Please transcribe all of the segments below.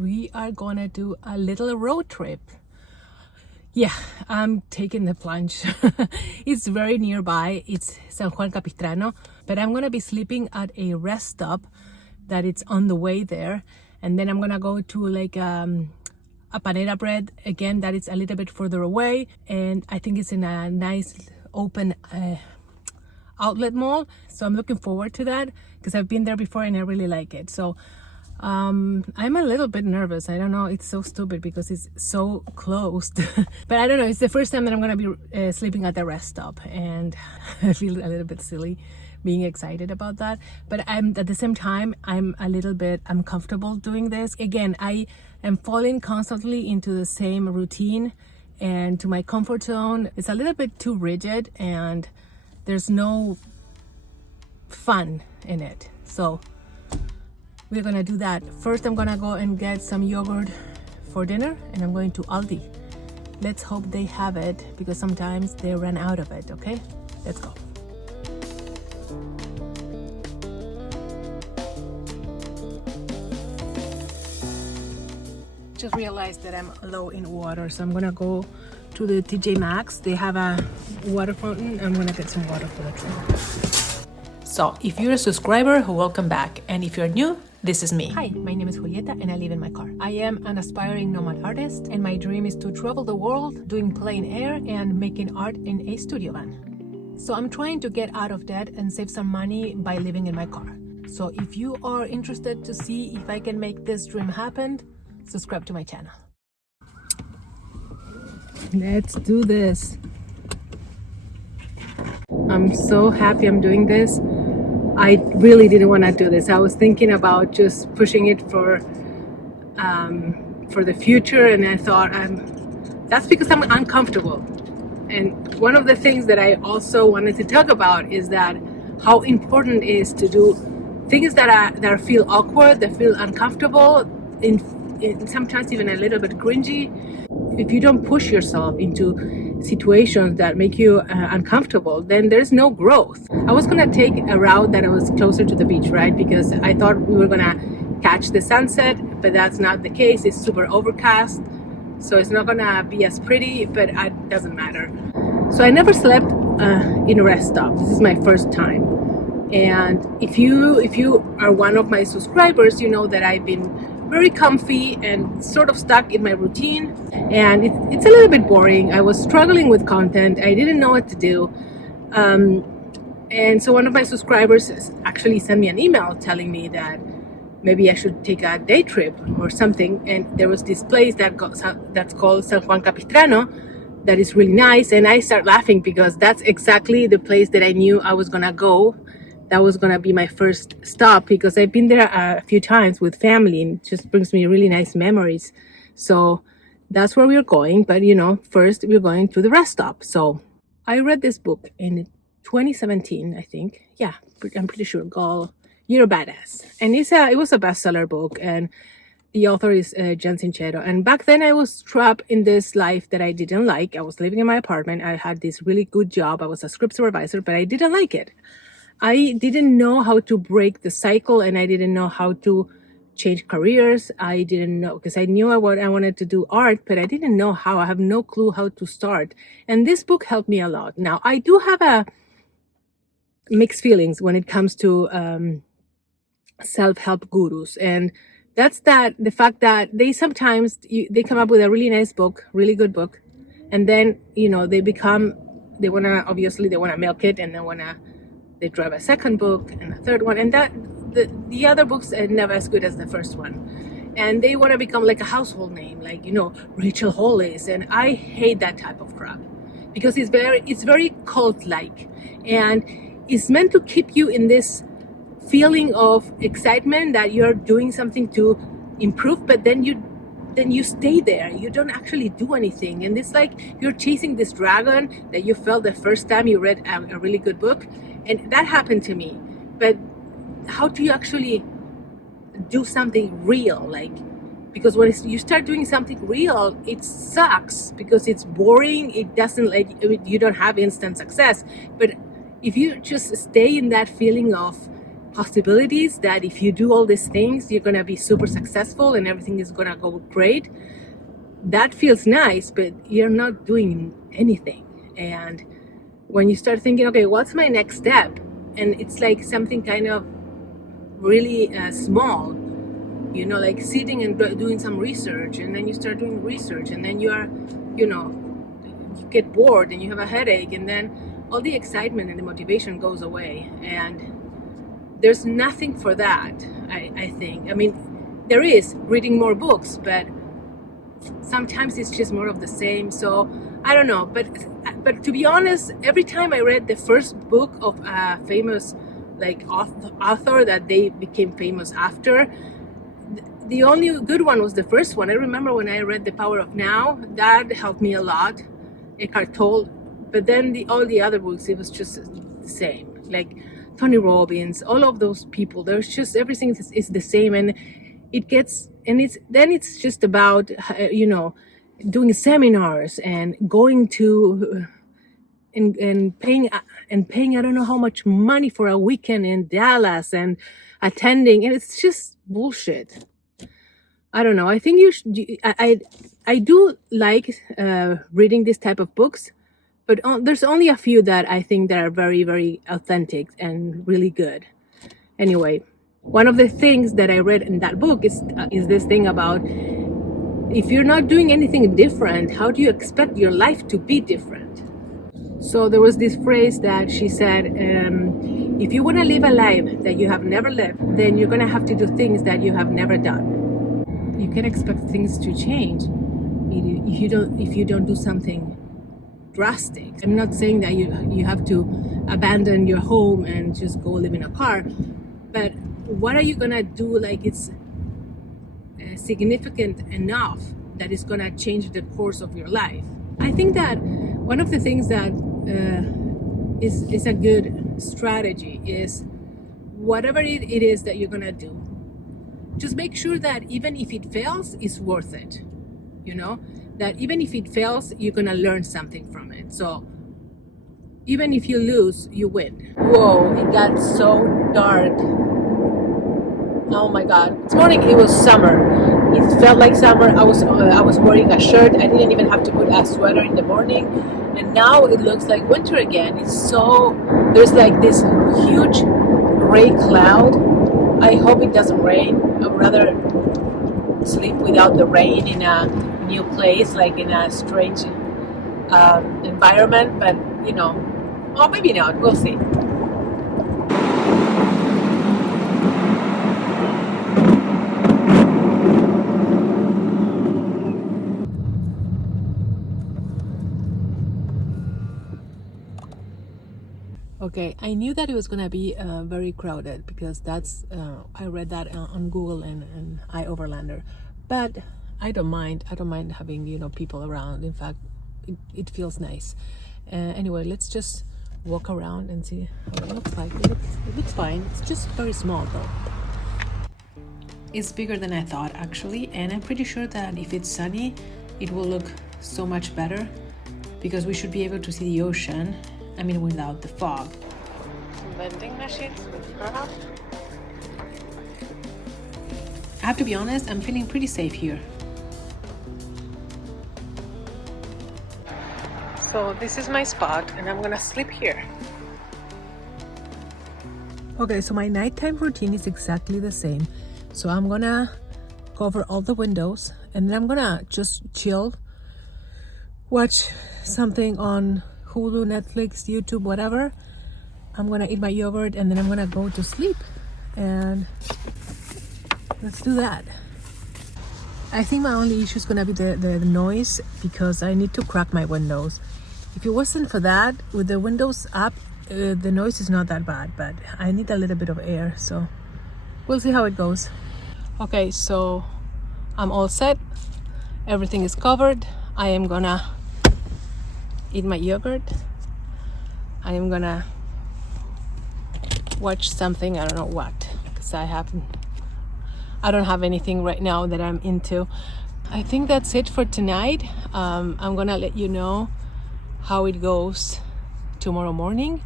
we are gonna do a little road trip. Yeah, I'm taking the plunge. It's very nearby. It's San Juan Capistrano, but I'm gonna be sleeping at a rest stop that it's on the way there, and then I'm gonna go to like a Panera Bread again that is a little bit further away, and I think it's in a nice open outlet mall. So I'm looking forward to that because I've been there before and I really like it. So I'm a little bit nervous. I don't know, it's so stupid because it's so closed. But I don't know, it's the first time that I'm gonna be sleeping at the rest stop, and I feel a little bit silly being excited about that. But I'm at the same time, I'm a little bit uncomfortable doing this. Again, I am falling constantly into the same routine and to my comfort zone. It's a little bit too rigid and there's no fun in it. So we're gonna do that. First, I'm gonna go and get some yogurt for dinner, and I'm going to Aldi. Let's hope they have it because sometimes they run out of it, okay? Let's go. Just realized that I'm low in water, so I'm gonna go to the TJ Maxx. They have a water fountain. I'm gonna get some water for the trip. So if you're a subscriber, welcome back. And if you're new, this is me. Hi, my name is Julieta and I live in my car. I am an aspiring nomad artist and my dream is to travel the world doing plein air and making art in a studio van. So I'm trying to get out of debt and save some money by living in my car. So if you are interested to see if I can make this dream happen, subscribe to my channel. Let's do this. I'm so happy I'm doing this. I really didn't want to do this. I was thinking about just pushing it for the future, and I thought that's because I'm uncomfortable. And one of the things that I also wanted to talk about is that how important it is to do things that feel awkward, that feel uncomfortable, in sometimes even a little bit cringy. If you don't push yourself into situations that make you uncomfortable, then there's no growth. I was gonna take a route that was closer to the beach, right? Because I thought we were gonna catch the sunset, but that's not the case. It's super overcast, so it's not gonna be as pretty, but it doesn't matter. So I never slept in a rest stop. This is my first time. And if you are one of my subscribers, you know that I've been very comfy and sort of stuck in my routine, and it's a little bit boring. I was struggling with content. I didn't know what to do, and so one of my subscribers actually sent me an email telling me that maybe I should take a day trip or something, and there was this place that's called San Juan Capistrano that is really nice, and I start laughing because that's exactly the place that I knew I was gonna go. That was gonna be my first stop because I've been there a few times with family and it just brings me really nice memories. So that's where we're going. But first we're going to the rest stop. So I read this book in 2017, I think. Yeah, I'm pretty sure. Called You're a Badass. And it was a bestseller book, and the author is Jen Sincero. And back then I was trapped in this life that I didn't like. I was living in my apartment. I had this really good job. I was a script supervisor, but I didn't like it. I didn't know how to break the cycle, and I didn't know how to change careers. I didn't know, because I knew I wanted to do art, but I didn't know how. I have no clue how to start. And this book helped me a lot. Now, I do have a mixed feelings when it comes to self-help gurus. And that's the fact that they sometimes, they come up with a really nice book, really good book. And then, they want to milk it, and they drive a second book and a third one, and that the other books are never as good as the first one, and they want to become like a household name, like Rachel Hollis, and I hate that type of crap because it's very cult-like, and it's meant to keep you in this feeling of excitement that you're doing something to improve, but then you stay there. You don't actually do anything, and it's like you're chasing this dragon that you felt the first time you read a really good book. And that happened to me. But how do you actually do something real? Because when you start doing something real, it sucks because it's boring. It doesn't you don't have instant success. But if you just stay in that feeling of possibilities that if you do all these things, you're gonna be super successful and everything is gonna go great. That feels nice, but you're not doing anything. And when you start thinking, okay, what's my next step? And it's like something kind of really small, like sitting and doing some research, and then you start doing research, and then you get bored and you have a headache, and then all the excitement and the motivation goes away. And there's nothing for that, I think. I mean, there is reading more books, but sometimes it's just more of the same. So I don't know, but to be honest, every time I read the first book of a famous author that they became famous after, the only good one was the first one. I remember when I read The Power of Now, that helped me a lot, Eckhart Tolle. But then all the other books, it was just the same, like Tony Robbins, all of those people. There's just everything is the same, and it's just about doing seminars and going to and paying I don't know how much money for a weekend in Dallas and attending, and it's just bullshit. I don't know. I think I do like reading this type of books, but there's only a few that I think that are very, very authentic and really good. Anyway, one of the things that I read in that book is this thing about, if you're not doing anything different, how do you expect your life to be different? So there was this phrase that she said, if you want to live a life that you have never lived, then you're going to have to do things that you have never done. You can expect things to change if you don't do something drastic. I'm not saying that you have to abandon your home and just go live in a car, but what are you gonna do like it's significant enough that it's gonna change the course of your life? I think that one of the things that is a good strategy is whatever it is that you're gonna do, just make sure that even if it fails, it's worth it. That even if it fails, you're gonna learn something from it. So even if you lose, you win. Whoa, it got so dark. Oh my God. This morning it was summer. It felt like summer. I was wearing a shirt. I didn't even have to put a sweater in the morning. And now it looks like winter again. There's like this huge gray cloud. I hope it doesn't rain. I'd rather sleep without the rain in a new place, like in a strange environment, but or maybe not, we'll see. Okay, I knew that it was gonna be very crowded because that's I read that on Google and iOverlander, but I don't mind having people around. In fact, it feels nice. Anyway, let's just walk around and see how it looks like. It looks fine. It's just very small though. It's bigger than I thought actually, and I'm pretty sure that if it's sunny, it will look so much better because we should be able to see the ocean. I mean, without the fog. Some vending machines with perhaps. I have to be honest, I'm feeling pretty safe here. So this is my spot and I'm gonna sleep here. Okay, so my nighttime routine is exactly the same. So I'm gonna cover all the windows and then I'm gonna just chill, watch something on Hulu, Netflix, YouTube, whatever. I'm gonna eat my yogurt and then I'm gonna go to sleep, and let's do that. I think my only issue is gonna be the noise because I need to crack my windows. If it wasn't for that, with the windows up, the noise is not that bad, but I need a little bit of air, so we'll see how it goes. Okay, so I'm all set. Everything is covered. I am gonna eat my yogurt. I am gonna watch something, I don't know what, because I don't have anything right now that I'm into. I think that's it for tonight. I'm gonna let you know how it goes tomorrow morning,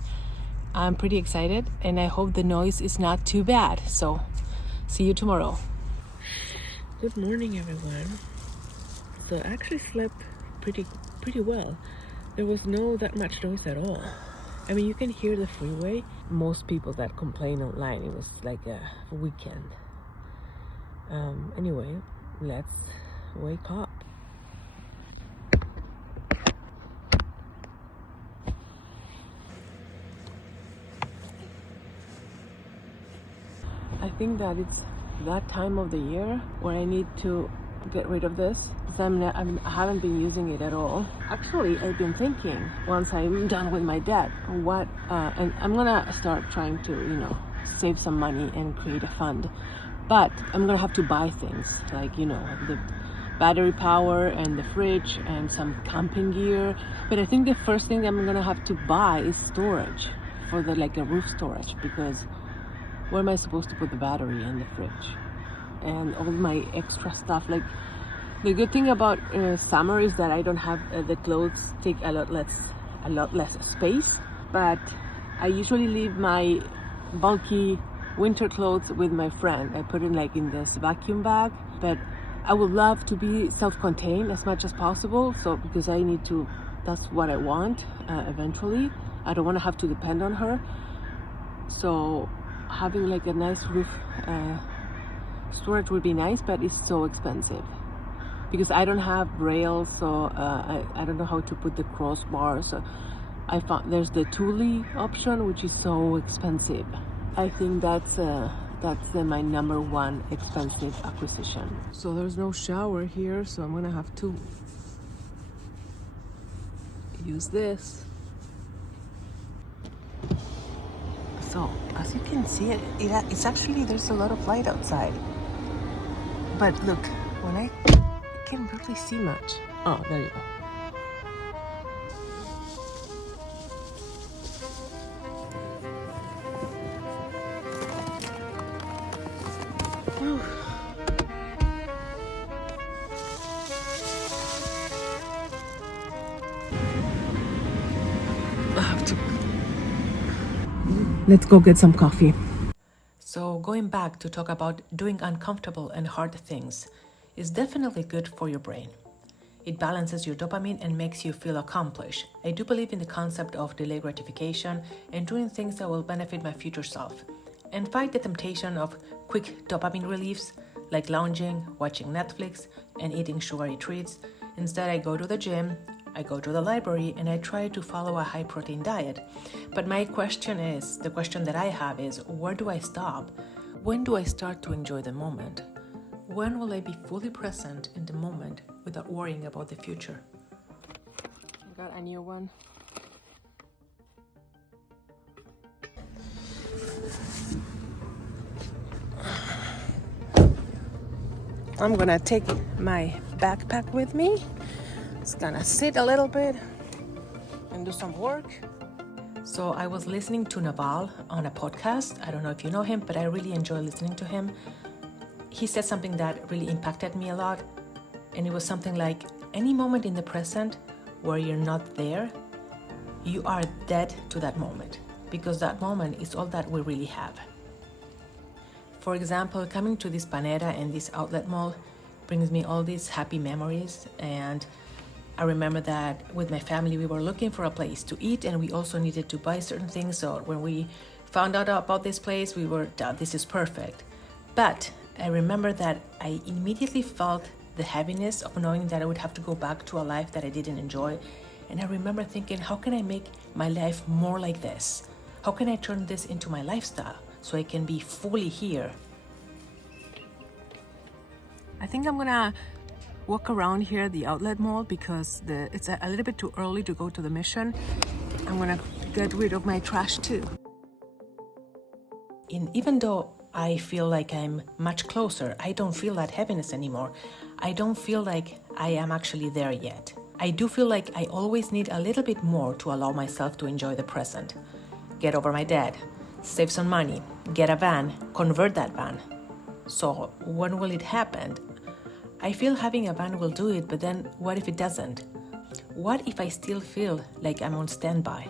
I'm pretty excited and I hope the noise is not too bad. So see you tomorrow. Good morning, everyone. So I actually slept pretty well. There was no that much noise at all. I mean, you can hear the freeway. Most people that complain online, it was like a weekend. Anyway, let's wake up. I think that it's that time of the year where I need to get rid of this, because I haven't been using it at all. Actually, I've been thinking, once I'm done with my debt, and I'm gonna start trying to, save some money and create a fund. But I'm gonna have to buy things like, the battery power and the fridge and some camping gear. But I think the first thing I'm gonna have to buy is storage for a roof storage, because where am I supposed to put the battery and the fridge and all my extra stuff? Like, the good thing about summer is that I don't have the clothes take a lot less space, but I usually leave my bulky winter clothes with my friend. I put it in this vacuum bag, but I would love to be self-contained as much as possible. So because that's what I want eventually. I don't want to have to depend on her. So having a nice roof storage would be nice, but it's so expensive because I don't have rails, so I don't know how to put the crossbar. So I found there's the Thule option, which is so expensive. I think that's my number one expensive acquisition. So there's no shower here, so I'm gonna have to use this. So as you can see, it's actually, there's a lot of light outside. But look, I can't really see much. Oh, there you go. Let's go get some coffee. So going back to talk about doing uncomfortable and hard things is definitely good for your brain. It balances your dopamine and makes you feel accomplished. I do believe in the concept of delayed gratification and doing things that will benefit my future self, and fight the temptation of quick dopamine reliefs like lounging, watching Netflix, and eating sugary treats. Instead, I go to the gym, I go to the library, and I try to follow a high-protein diet. But the question that I have is, where do I stop? When do I start to enjoy the moment? When will I be fully present in the moment without worrying about the future? I got a new one. I'm gonna take my backpack with me. It's gonna sit a little bit and do some work. So I was listening to Naval on a podcast. I don't know if you know him, but I really enjoy listening to him. He said something that really impacted me a lot. And it was something like, any moment in the present where you're not there, you are dead to that moment, because that moment is all that we really have. For example, coming to this Panera and this outlet mall brings me all these happy memories. And I remember that with my family, we were looking for a place to eat, and we also needed to buy certain things. So when we found out about this place, we were, this is perfect. But I remember that I immediately felt the heaviness of knowing that I would have to go back to a life that I didn't enjoy. And I remember thinking, how can I make my life more like this? How can I turn this into my lifestyle so I can be fully here? I think I'm gonna walk around here at the outlet mall because it's a little bit too early to go to the Mission. I'm gonna get rid of my trash too. And even though I feel like I'm much closer, I don't feel that heaviness anymore. I don't feel like I am actually there yet. I do feel like I always need a little bit more to allow myself to enjoy the present. Get over my debt, save some money, get a van, convert that van. So when will it happen? I feel having a van will do it, but then what if it doesn't? What if I still feel like I'm on standby?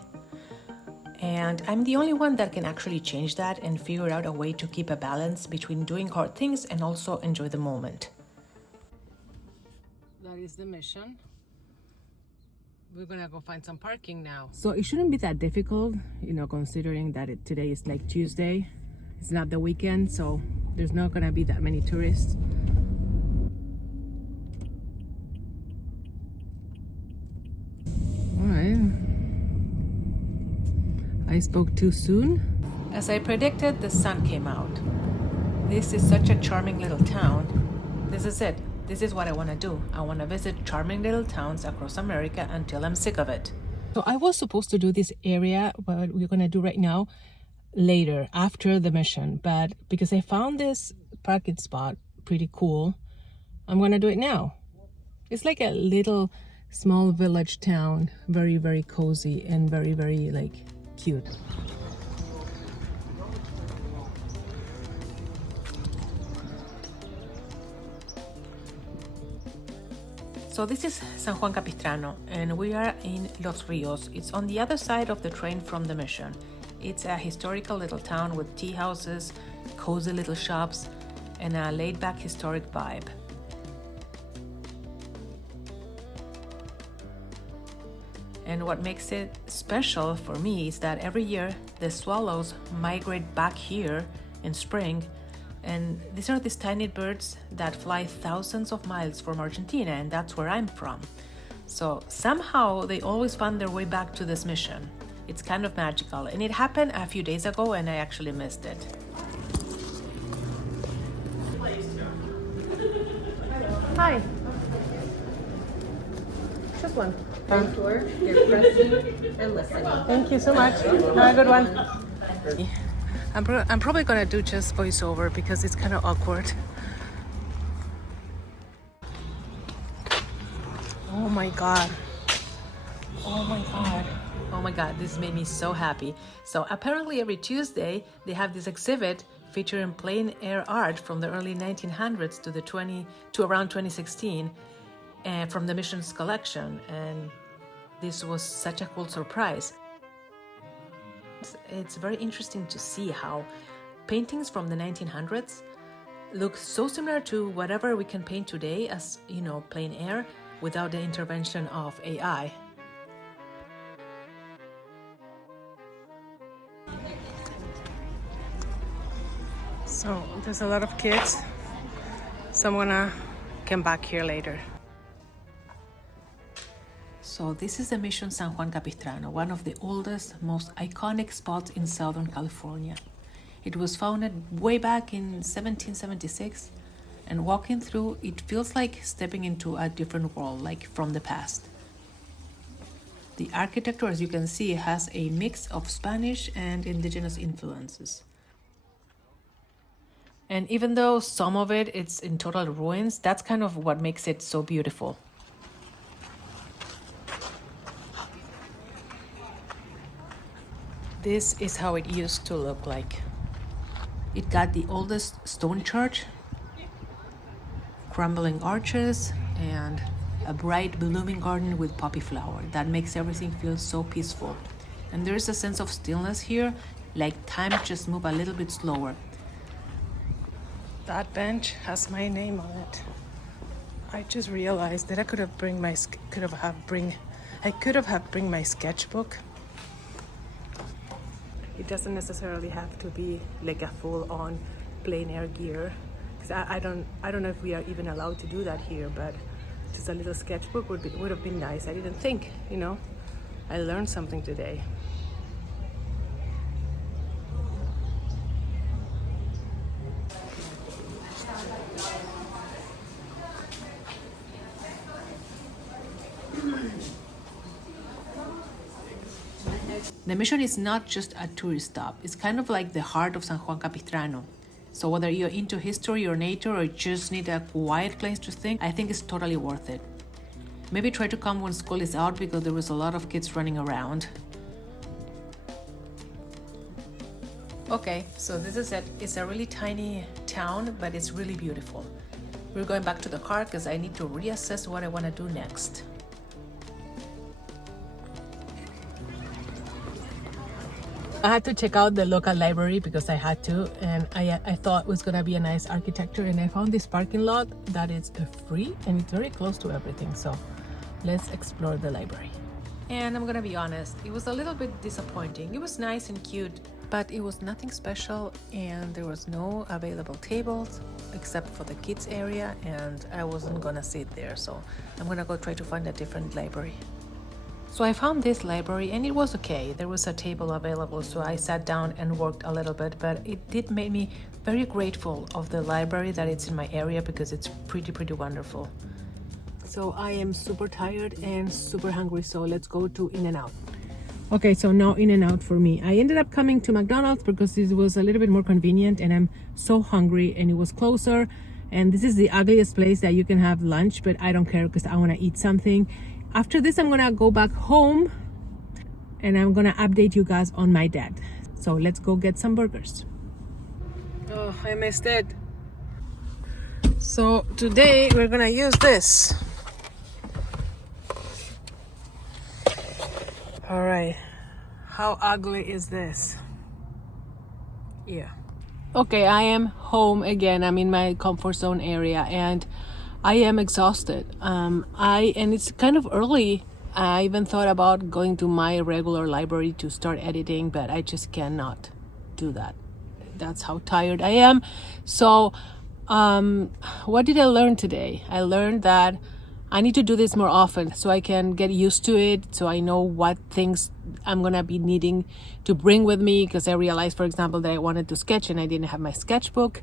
And I'm the only one that can actually change that and figure out a way to keep a balance between doing hard things and also enjoy the moment. That is the mission. We're gonna go find some parking now. So it shouldn't be that difficult, considering that today is like Tuesday. It's not the weekend, so there's not gonna be that many tourists. All right. I spoke too soon. As I predicted, the sun came out. This is such a charming little town. This is it. This is what I want to do. I want to visit charming little towns across America until I'm sick of it. So I was supposed to do this area, what we're going to do right now, later, after the mission. But because I found this parking spot pretty cool, I'm going to do it now. It's like a little small village town. Very, very cozy and very, very cute. So this is San Juan Capistrano, and we are in Los Rios. It's on the other side of the train from the mission. It's a historical little town with tea houses, cozy little shops, and a laid-back historic vibe. And what makes it special for me is that every year the swallows migrate back here in spring. And these are these tiny birds that fly thousands of miles from Argentina, and that's where I'm from. So somehow they always find their way back to this mission. It's kind of magical, and it happened a few days ago and I actually missed it. Hi. Just one. Tour, get pressing and listening. Thank you so much. Have a good one. I'm probably gonna do just voiceover because it's kind of awkward. Oh my god. Oh my god. Oh my god, this made me so happy. So apparently every Tuesday they have this exhibit featuring plein air art from the early 1900s to around 2016 from the mission's collection, and this was such a cool surprise. It's very interesting to see how paintings from the 1900s look so similar to whatever we can paint today as, plein air without the intervention of AI. So there's a lot of kids, so I'm gonna come back here later. So this is the Mission San Juan Capistrano, one of the oldest, most iconic spots in Southern California. It was founded way back in 1776, and walking through, it feels like stepping into a different world, like from the past. The architecture, as you can see, has a mix of Spanish and indigenous influences. And even though some of it's in total ruins, that's kind of what makes it so beautiful. This is how it used to look like. It got the oldest stone church, crumbling arches, and a bright blooming garden with poppy flower. That makes everything feel so peaceful. And there's a sense of stillness here, like time just moved a little bit slower. That bench has my name on it. I just realized that I could have bring my sketchbook. It doesn't necessarily have to be like a full-on plein air gear, because I don't know if we are even allowed to do that here. But just a little sketchbook would have been nice. I didn't think, I learned something today. The mission is not just a tourist stop. It's kind of like the heart of San Juan Capistrano. So whether you're into history or nature or just need a quiet place to think, I think it's totally worth it. Maybe try to come when school is out because there was a lot of kids running around. Okay, so this is it. It's a really tiny town, but it's really beautiful. We're going back to the car because I need to reassess what I want to do next. I had to check out the local library because I had to, and I thought it was gonna be a nice architecture, and I found this parking lot that is free and it's very close to everything. So let's explore the library. And I'm gonna be honest, it was a little bit disappointing. It was nice and cute, but it was nothing special, and there was no available tables except for the kids area, and I wasn't gonna sit there, so I'm gonna go try to find a different library. So I found this library and it was okay. There was a table available, so I sat down and worked a little bit, but it did make me very grateful of the library that it's in my area because it's pretty wonderful. So I am super tired and super hungry, so let's go to In-N-Out. Okay, so now In-N-Out for me. I ended up coming to McDonald's because it was a little bit more convenient, and I'm so hungry, and it was closer. And this is the ugliest place that you can have lunch, but I don't care because I want to eat something. After this, I'm gonna go back home and I'm gonna update you guys on my dad. So let's go get some burgers. Oh, I missed it. So today we're gonna use this. All right, how ugly is this? Yeah. Okay, I am home again. I'm in my comfort zone area and I am exhausted. And it's kind of early. I even thought about going to my regular library to start editing, but I just cannot do that. That's how tired I am. So, what did I learn today? I learned that I need to do this more often so I can get used to it, so I know what things I'm gonna be needing to bring with me, because I realized, for example, that I wanted to sketch and I didn't have my sketchbook.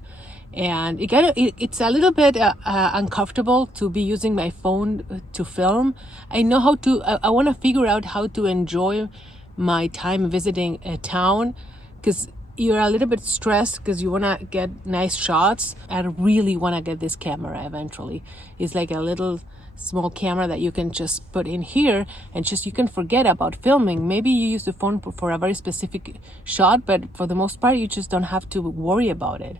And it's a little bit uncomfortable to be using my phone to film. I know how to, I want to figure out how to enjoy my time visiting a town, because you're a little bit stressed because you want to get nice shots. I really want to get this camera eventually. It's like a little small camera that you can just put in here and just you can forget about filming. Maybe you use the phone for a very specific shot, but for the most part you just don't have to worry about it.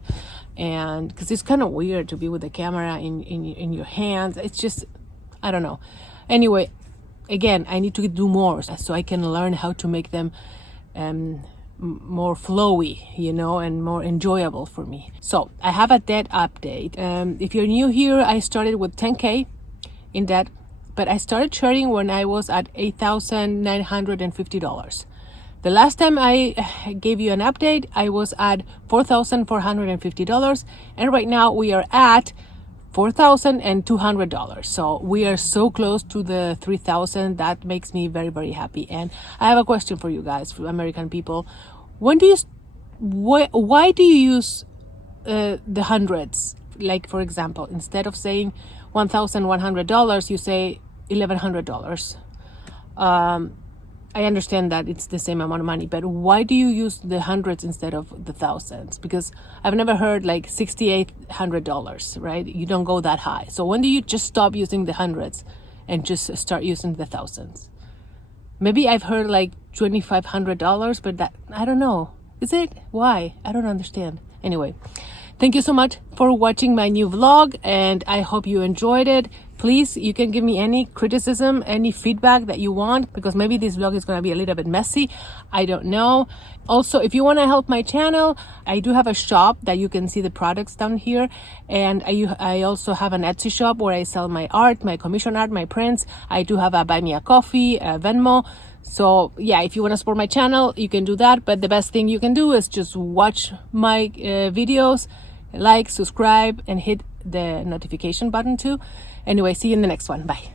And because it's kind of weird to be with the camera in your hands. It's just, I don't know. Anyway, again, I need to do more so I can learn how to make them more flowy, and more enjoyable for me. So I have a debt update. If you're new here, I started with 10K in debt, but I started trading when I was at $8,950. The last time I gave you an update, I was at $4,450, and right now we are at $4,200. So we are so close to the 3,000. That makes me very happy. And I have a question for you guys, for American people. Why do you use the hundreds? Like, for example, instead of saying $1,100, you say $1,100. I understand that it's the same amount of money, but why do you use the hundreds instead of the thousands? Because I've never heard like $6,800, right? You don't go that high. So when do you just stop using the hundreds and just start using the thousands? Maybe I've heard like $2,500, but that, I don't know. Is it? Why? I don't understand. Anyway, thank you so much for watching my new vlog, and I hope you enjoyed it. Please, you can give me any criticism, any feedback that you want, because maybe this vlog is going to be a little bit messy. I don't know. Also, if you want to help my channel, I do have a shop that you can see the products down here. And I also have an Etsy shop where I sell my art, my commission art, my prints. I do have a Buy Me a Coffee, a Venmo. So yeah, if you want to support my channel, you can do that. But the best thing you can do is just watch my videos, like, subscribe, and hit the notification button too. Anyway, see you in the next one. Bye.